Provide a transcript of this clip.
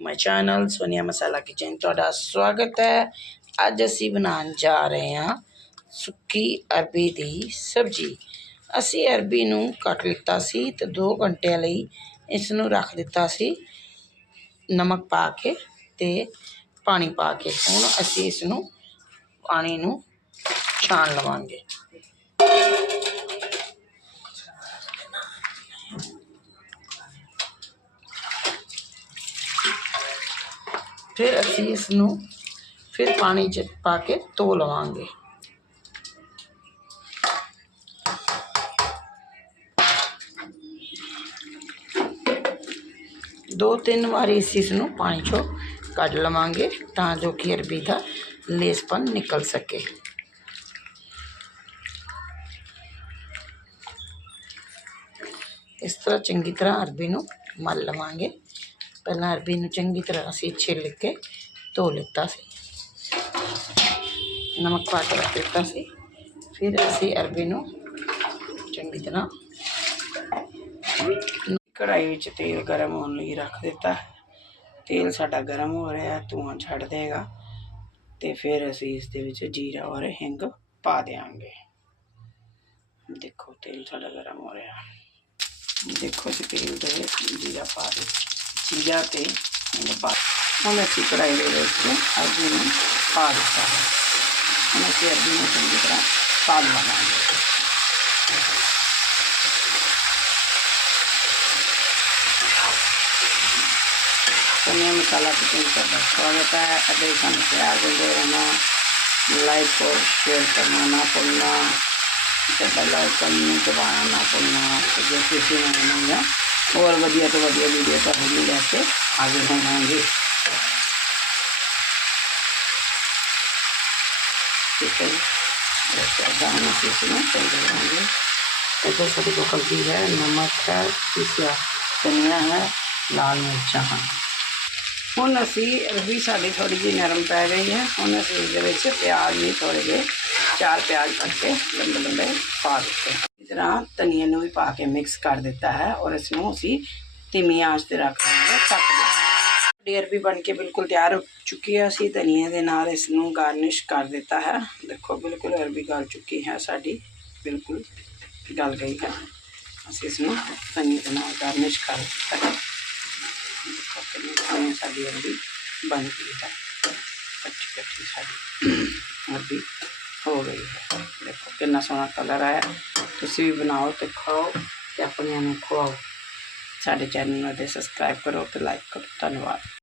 My channel Sonia masala kitchen ਤੁਹਾਡਾ ਸਵਾਗਤ ਹੈ। ਅੱਜ ਅਸੀਂ ਬਣਾਉਣ ਜਾ ਰਹੇ ਹਾਂ ਸੁੱਕੀ ਅਰਬੀ ਦੀ ਸਬਜ਼ੀ। ਅਸੀਂ ਅਰਬੀ ਨੂੰ ਕੱਟ ਲਿੱਤਾ ਸੀ ਤੇ 2 ਘੰਟਿਆਂ ਲਈ ਇਸ ਨੂੰ ਰੱਖ ਦਿੱਤਾ ਸੀ। ਨਮਕ ਪਾ ਕੇ ਤੇ ਪਾਣੀ ਪਾ ਕੇ। ਹੁਣ ਅਸੀਂ ਇਸ ਨੂੰ ਪਾਣੀ ਨੂੰ ਛਾਣ ਲਵਾਂਗੇ। ਫਿਰ ਅਸੀਂ ਇਸ ਨੂੰ ਫਿਰ ਪਾਣੀ 'ਚ ਪਾ ਕੇ ਧੋ ਲਵਾਂਗੇ। ਦੋ ਤਿੰਨ ਵਾਰੀ ਅਸੀਂ ਇਸ ਨੂੰ ਪਾਣੀ 'ਚੋਂ ਕੱਢ ਲਵਾਂਗੇ ਤਾਂ ਜੋ ਕਿ ਅਰਬੀ ਦਾ ਲੇਸਪਨ ਨਿਕਲ ਸਕੇ। ਇਸ ਤਰ੍ਹਾਂ ਚੰਗੀ ਤਰ੍ਹਾਂ ਅਰਬੀ ਨੂੰ ਮਲ ਲਵਾਂਗੇ। ਪਹਿਲਾਂ ਅਰਬੀ ਨੂੰ ਚੰਗੀ ਤਰ੍ਹਾਂ ਅਸੀਂ ਛਿੱਲ ਕੇ ਧੋ ਲਿੱਤਾ ਸੀ। ਨਮਕ ਪਾ ਕੇ ਰੱਖ ਦਿੱਤਾ ਸੀ। ਫਿਰ ਅਸੀਂ ਅਰਬੀ ਨੂੰ ਚੰਗੀ ਤਰ੍ਹਾਂ ਕੜਾਈ ਵਿੱਚ ਤੇਲ ਗਰਮ ਹੋਣ ਲਈ ਰੱਖ ਦਿੱਤਾ। ਤੇਲ ਸਾਡਾ ਗਰਮ ਹੋ ਰਿਹਾ ਧੂਆਂ ਛੱਡ ਦੇਗਾ ਤੇ ਫਿਰ ਅਸੀਂ ਇਸ ਦੇ ਵਿੱਚ ਜੀਰਾ ਔਰ ਹਿੰਗ ਪਾ ਦੇਵਾਂਗੇ ਦੇਖੋ ਤੇਲ ਸਾਡਾ ਗਰਮ ਹੋ ਰਿਹਾ। ਦੇਖੋ ਅਸੀਂ ਤੇਲ ਦੇ ਜੀਰਾ ਪਾ ਦੇ चूल्हा पे मैंने अभी మొలసి కడాయిలో వేసి అగ్గిని अभी में चंगी तरह पाल बना మనాలి समय मसाला पसंद करना स्वागत है। अदय खान से आगे दे रहना लाइक और शेयर करना ना भूलना। जब लाइक करने के बाद ना भूलना। तो ने नहीं में और वजिए तो वजिए वीडियो पर हम ऐसे आगे बढ़ाएँगे ठीक ऐसे सभी को कब्जी है नमक है पिसिया धनिया है। लाल मिर्चा है। हूँ असी अभी साड़ी थोड़ी जी नरम पै गई है। हूँ असी इस प्याज भी थोड़े जे चार प्याज कट के लंबे लंबे पा। दिते ਚਾਰ ਪਿਆਜ਼ ਕੱਟ ਕੇ ਲੰਬੇ ਲੰਬੇ ਪਾ ਦਿੱਤੇ ਇਸ ਤਰ੍ਹਾਂ ਧਨੀਏ ਨੂੰ ਵੀ ਪਾ ਕੇ ਮਿਕਸ ਕਰ ਦਿੱਤਾ ਹੈ ਔਰ ਇਸ ਨੂੰ ਅਸੀਂ ਧੀਮੀ ਆਂਚ ਤੇ ਰੱਖ ਲਾਂਗੇ ਤੱਕ ਸਾਡੀ ਅਰਬੀ ਬਣ ਕੇ ਬਿਲਕੁਲ ਤਿਆਰ ਹੋ ਚੁੱਕੀ ਹੈ ਅਸੀਂ ਧਨੀਏ ਦੇ ਨਾਲ ਇਸ ਨੂੰ ਗਾਰਨਿਸ਼ ਕਰ ਦਿੱਤਾ ਹੈ ਦੇਖੋ ਬਿਲਕੁਲ ਅਰਬੀ ਗਲ ਚੁੱਕੀ ਹੈ ਸਾਡੀ ਬਿਲਕੁਲ ਗਲ ਗਈ ਹੈ ਅਸੀਂ ਇਸ ਨੂੰ ਧਨੀਏ ਦੇ ਨਾਲ ਗਾਰਨਿਸ਼ ਕਰ ਦਿੱਤਾ ਹੈ ਦੇਖੋ ਕਿੰਨੀ ਸੋਹਣੀ ਸਾਡੀ ਅਰਬੀ ਬਣ ਗਈ ਹੈ ਕੱਚੀ ਕੱਚੀ ਸਾਡੀ ਅਰਬੀ ਹੋ ਗਈ ਹੈ ਦੇਖੋ ਕਿੰਨਾ ਸੋਹਣਾ ਕਲਰ ਆਇਆ ਤੁਸੀਂ ਵੀ ਬਣਾਓ ਤੇ ਖਾਓ ਤੇ ਆਪਣਿਆਂ ਨੂੰ ਖਵਾਓ। ਸਾਡੇ ਚੈਨਲ ਨੂੰ ਤੇ ਸਬਸਕ੍ਰਾਈਬ ਕਰੋ ਤੇ ਲਾਈਕ ਕਰੋ। ਧੰਨਵਾਦ।